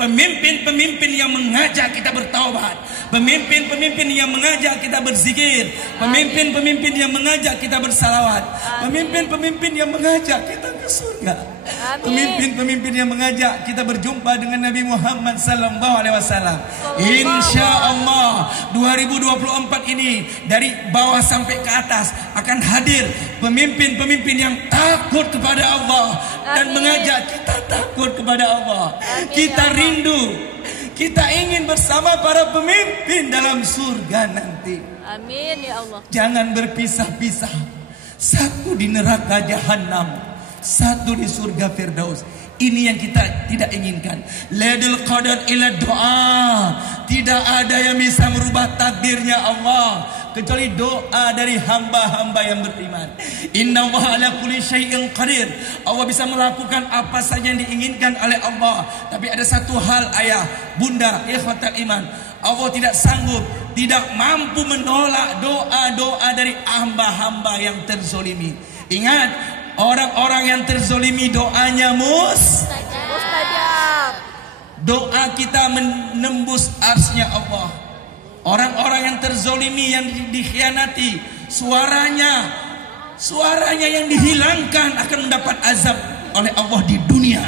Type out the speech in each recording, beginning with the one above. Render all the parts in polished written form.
Pemimpin-pemimpin yang mengajak kita bertaubat, pemimpin-pemimpin yang mengajak kita berzikir, pemimpin-pemimpin yang mengajak kita bersalawat, pemimpin-pemimpin yang mengajak kita ke surga, pemimpin-pemimpin yang mengajak kita berjumpa dengan Nabi Muhammad sallallahu alaihi wasallam. Insyaallah 2024 ini dari bawah sampai ke atas akan hadir pemimpin-pemimpin yang takut kepada Allah dan mengajak kita takut kepada Allah. Kita rindu, kita ingin bersama para pemimpin dalam surga nanti. Amin ya Allah. Jangan berpisah-pisah. Satu di neraka jahanam, satu di surga Firdaus. Ini yang kita tidak inginkan. Ladul qadar ila doa. Tidak ada yang bisa merubah takdirnya Allah kecuali doa dari hamba-hamba yang beriman. Innallaha ala kulli syai'in qadir. Allah bisa melakukan apa saja yang diinginkan oleh Allah. Tapi ada satu hal ayah, bunda, ikhwatal iman, Allah tidak sanggup, tidak mampu menolak doa-doa dari hamba-hamba yang terzolimi. Ingat, orang-orang yang terzolimi doanya mustajab. Doa kita menembus arsy-Nya Allah. Orang-orang yang terzolimi, yang dikhianati, suaranya yang dihilangkan akan mendapat azab oleh Allah di dunia.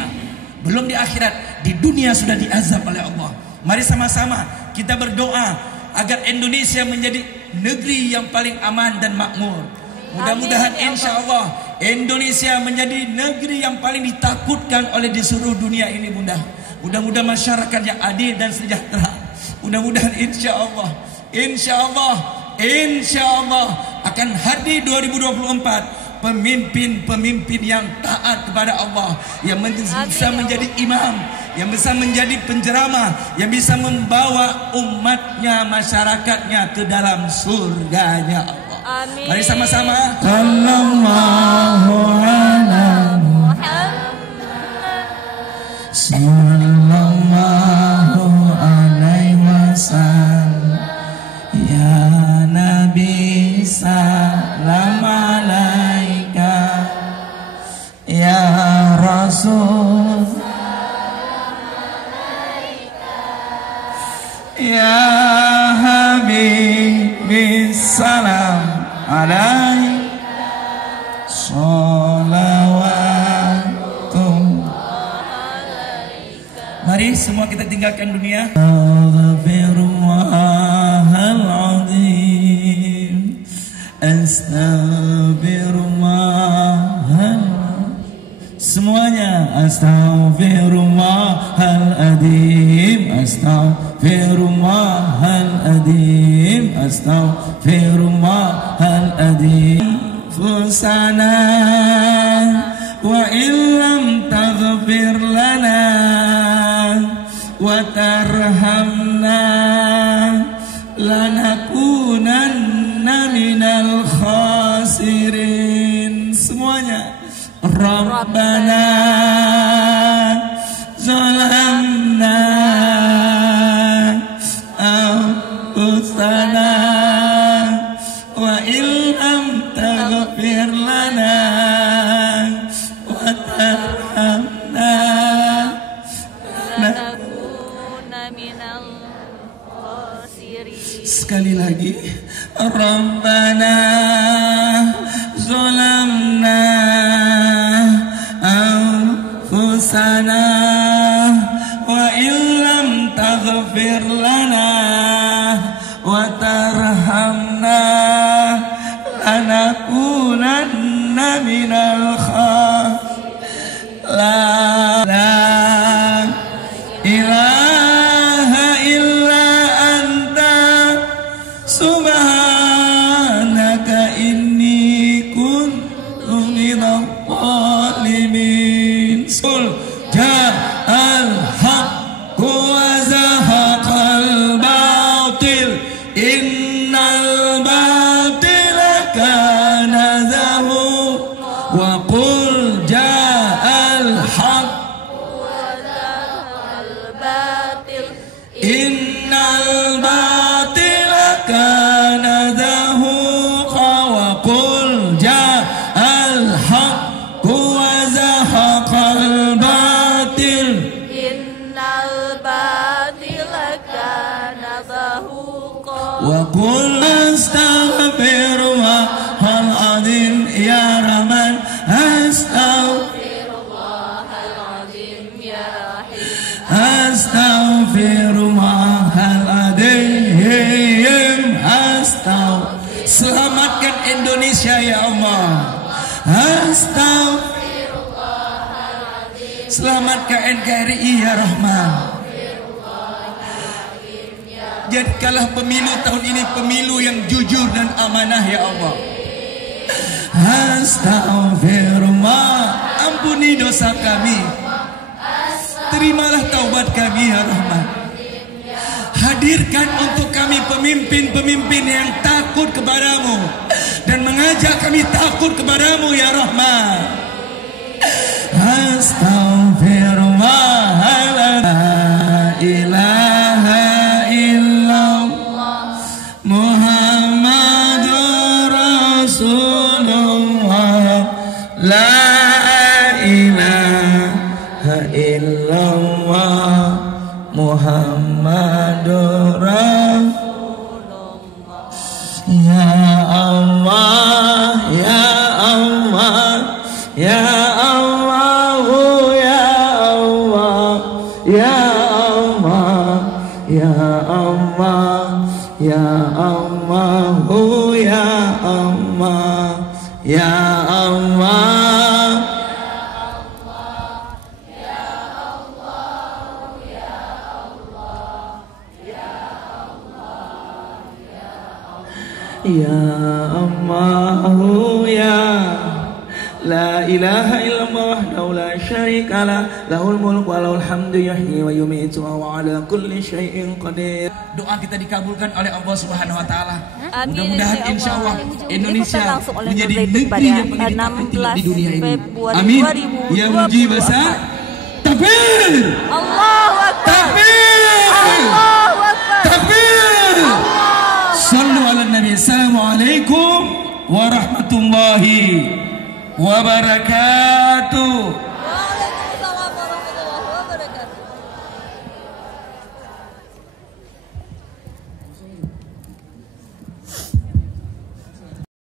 Belum di akhirat, di dunia sudah diazab oleh Allah. Mari sama-sama kita berdoa agar Indonesia menjadi negeri yang paling aman dan makmur. Mudah-mudahan insya Allah Indonesia menjadi negeri yang paling ditakutkan oleh di seluruh dunia ini, bunda. Mudah-mudahan masyarakat yang adil dan sejahtera. Mudah-mudahan insya Allah akan hadir 2024 pemimpin-pemimpin yang taat kepada Allah, yang bisa menjadi imam, yang bisa menjadi penceramah, yang bisa membawa umatnya, masyarakatnya ke dalam surganya Allah. Amin. Mari sama-sama. Sallallahu ala Muhammad. Sallallahu alaihi wasallam. Ya Nabi salam alaika. Ya Rasul salam alaika. Ya Habibi salam alaika. Mari semua kita tinggalkan dunia. Astaghfirullahaladzim. Semuanya astaghfirullahaladzim. Astaghfirullahaladzim. Astaghfirullahaladzim. Fusana wa illam taghfir lana wa tarhamna lanakunanna minal khasirin. Semuanya Rabbana Sekali lagi, Rabbana zalamna anfusana wa illam taghfir lana wa tarhamna lanakunanna minal la ilaha illa anta subhanaka inni kuntu minadh dhalimin. Ja'al haqqu wa zahaqal batil innal batila kana zahuqa wa qul ja'al haqqu wa zahaqal batil innal batila kana zahuqa wa qul ja'al haqqu wa zahaqal batil innal batila kana zahuqa wa qul astaghfirullahal azim ya rahman astaghfirullahal azim ya rahim astaghfirullahal azim astaghfirullah. Selamatkan Indonesia ya Allah. Astaghfirullahal azim. Selamatkan NKRI ya Rahman. Jadikanlah pemilu tahun ini pemilu yang jujur dan amanah ya Allah. Astaghfirullah. Ampuni dosa kami. Terimalah taubat kami ya Rahman. Hadirkan untuk kami pemimpin-pemimpin yang takut kepadamu dan mengajak kami takut kepadamu ya Rahman. Astaghfirullah. La ilaha illallah Muhammadur Rasulullah. La ilaha illallah Muhammadur Rasulullah. Ya Allah, ya Allah, ya Allah, ya Allah, ya Allah, ya Allah, ya Allah, ya Allah, ya Allah. Ya Allah ya La ilaha illallah la syarika lah lahul mulk wa lahul hamdu yuhyi wa yumiitu wa ala kulli syai'in qadir. Doa kita dikabulkan oleh Allah Subhanahu wa taala. Mudah-mudahan insyaallah Indonesia menjadi negeri yang paling tertinggi di dunia ini. Amin. Ya mujib asa. Takbir. Allahu akbar. Takbir. Allahu akbar. Takbir. Sallu ala nabi. Assalamualaikum warahmatullahi wabarakatuh.